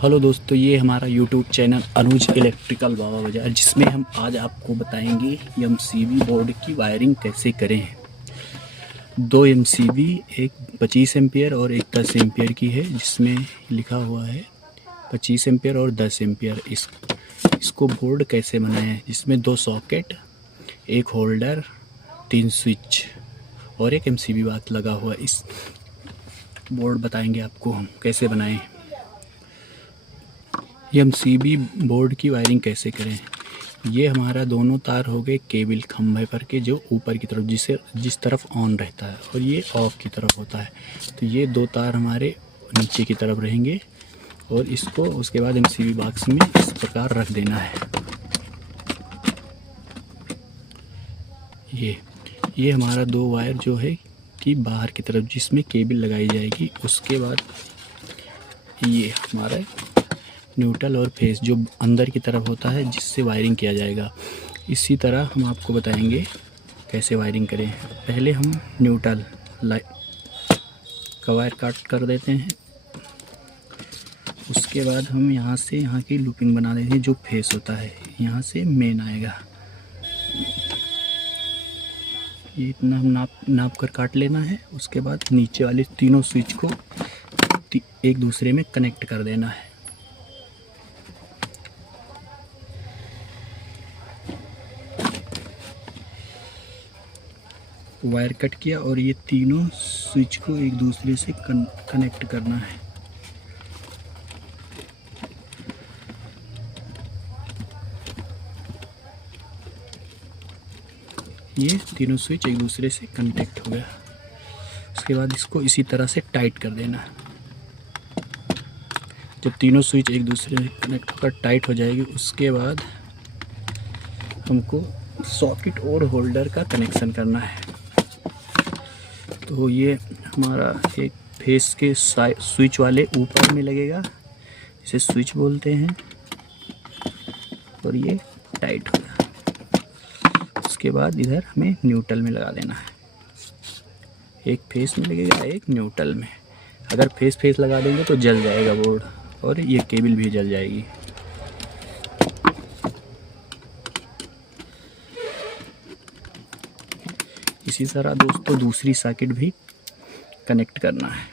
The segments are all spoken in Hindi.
हेलो दोस्तों, ये हमारा यूट्यूब चैनल अनुज इलेक्ट्रिकल बाबा बाजार, जिसमें हम आज आपको बताएंगे एमसीबी बोर्ड की वायरिंग कैसे करें। दो एमसीबी, एक 25 एम्पियर और एक 10 एम्पियर की है, जिसमें लिखा हुआ है 25 एम्पियर और 10 एम्पियर। इसको बोर्ड कैसे बनाएं, जिसमें दो सॉकेट, एक होल्डर, 3 स्विच और एक एमसीबी बात लगा हुआ। इस बोर्ड बताएंगे आपको हम कैसे बनाएं। एमसीबी बोर्ड की वायरिंग कैसे करें। ये हमारा दोनों तार हो गए केबल खंभे पर के, जो ऊपर की तरफ जिस तरफ ऑन रहता है, और ये ऑफ की तरफ होता है। तो ये दो तार हमारे नीचे की तरफ रहेंगे और इसको उसके बाद एमसीबी बॉक्स में इस प्रकार रख देना है। ये हमारा दो वायर जो है कि बाहर की तरफ जिसमें केबल लगाई जाएगी। उसके बाद ये हमारा न्यूट्रल और फेस जो अंदर की तरफ होता है, जिससे वायरिंग किया जाएगा। इसी तरह हम आपको बताएंगे कैसे वायरिंग करें। पहले हम न्यूट्रल का वायर काट कर देते हैं। उसके बाद हम यहाँ से यहाँ की लूपिंग बना देते हैं। जो फेस होता है यहाँ से मेन आएगा, ये इतना हम नाप कर काट लेना है। उसके बाद नीचे वाले तीनों स्विच को एक दूसरे में कनेक्ट कर देना है। वायर कट किया और ये तीनों स्विच को एक दूसरे से कनेक्ट करना है। ये तीनों स्विच एक दूसरे से कनेक्ट हो गया। उसके बाद इसको इसी तरह से टाइट कर देना है। जब तीनों स्विच एक दूसरे से कनेक्ट होकर टाइट हो जाएगी, उसके बाद हमको सॉकेट और होल्डर का कनेक्शन करना है। तो ये हमारा एक फेस के स्विच वाले ऊपर में लगेगा, इसे स्विच बोलते हैं, और ये टाइट हो गया। उसके बाद इधर हमें न्यूट्रल में लगा देना है। एक फेस में लगेगा, एक न्यूट्रल में। अगर फेस लगा देंगे तो जल जाएगा बोर्ड, और ये केबल भी जल जाएगी। इसी तरह दोस्तों दूसरी सॉकेट भी कनेक्ट करना है।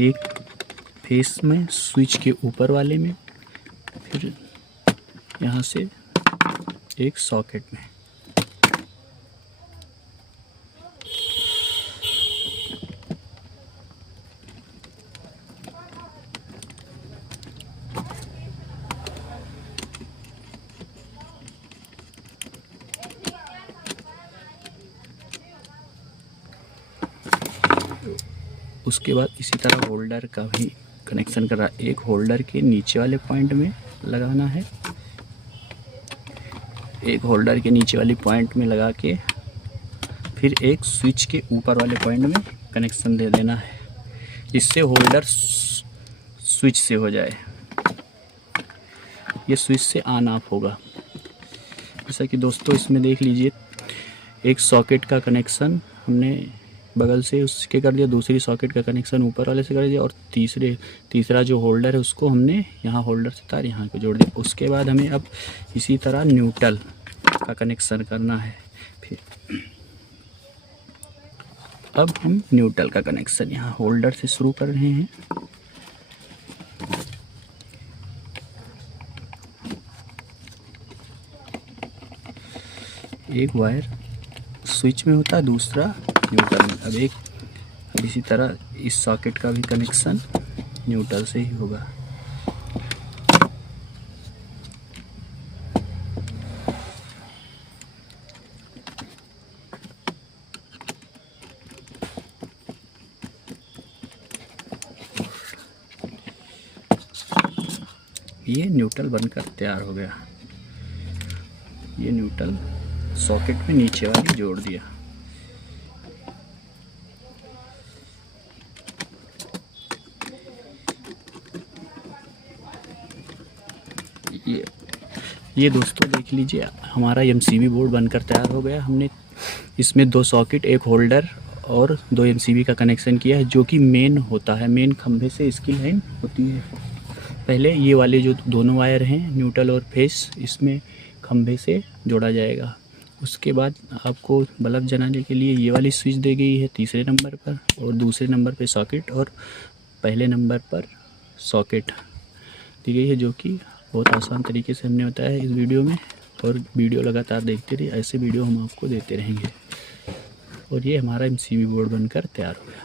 एक फेस में स्विच के ऊपर वाले में, फिर यहाँ से एक सॉकेट में। उसके बाद इसी तरह होल्डर का भी कनेक्शन कर रहा है। एक होल्डर के नीचे वाले पॉइंट में लगाना है, एक होल्डर के नीचे वाली पॉइंट में लगा के फिर एक स्विच के ऊपर वाले पॉइंट में कनेक्शन दे देना है, जिससे होल्डर स्विच से हो जाए। ये स्विच से ऑन ऑफ होगा। जैसा कि दोस्तों इसमें देख लीजिए, एक सॉकेट का कनेक्शन हमने बगल से उसके कर दिया, दूसरी सॉकेट का कनेक्शन ऊपर वाले से कर दिया, और तीसरा जो होल्डर है उसको हमने यहाँ होल्डर से तार यहाँ को जोड़ दिया। उसके बाद हमें अब इसी तरह न्यूट्रल का कनेक्शन करना है। फिर अब हम न्यूट्रल का कनेक्शन यहाँ होल्डर से शुरू कर रहे हैं। एक वायर स्विच में होता है, दूसरा न्यूट्रल में। अब इसी तरह इस सॉकेट का भी कनेक्शन न्यूट्रल से ही होगा। ये न्यूट्रल बनकर तैयार हो गया। ये न्यूट्रल सॉकेट में नीचे वाली जोड़ दिया। ये दोस्तों देख लीजिए, हमारा MCB बोर्ड बनकर तैयार हो गया। हमने इसमें 2 सॉकेट, एक होल्डर और 2 MCB का कनेक्शन किया है, जो कि मेन होता है। मेन खंभे से इसकी लाइन होती है। पहले ये वाले जो दोनों वायर हैं, न्यूट्रल और फेस, इसमें खंभे से जोड़ा जाएगा। उसके बाद आपको बल्ब जलाने के लिए ये वाली स्विच दी गई है तीसरे नंबर पर, और दूसरे नंबर पे सॉकेट और पहले नंबर पर सॉकेट दी गई है, जो कि बहुत आसान तरीके से हमने बताया है इस वीडियो में। और वीडियो लगातार देखते रहिए, ऐसे वीडियो हम आपको देते रहेंगे। और ये हमारा MCB बोर्ड बनकर तैयार हो गया।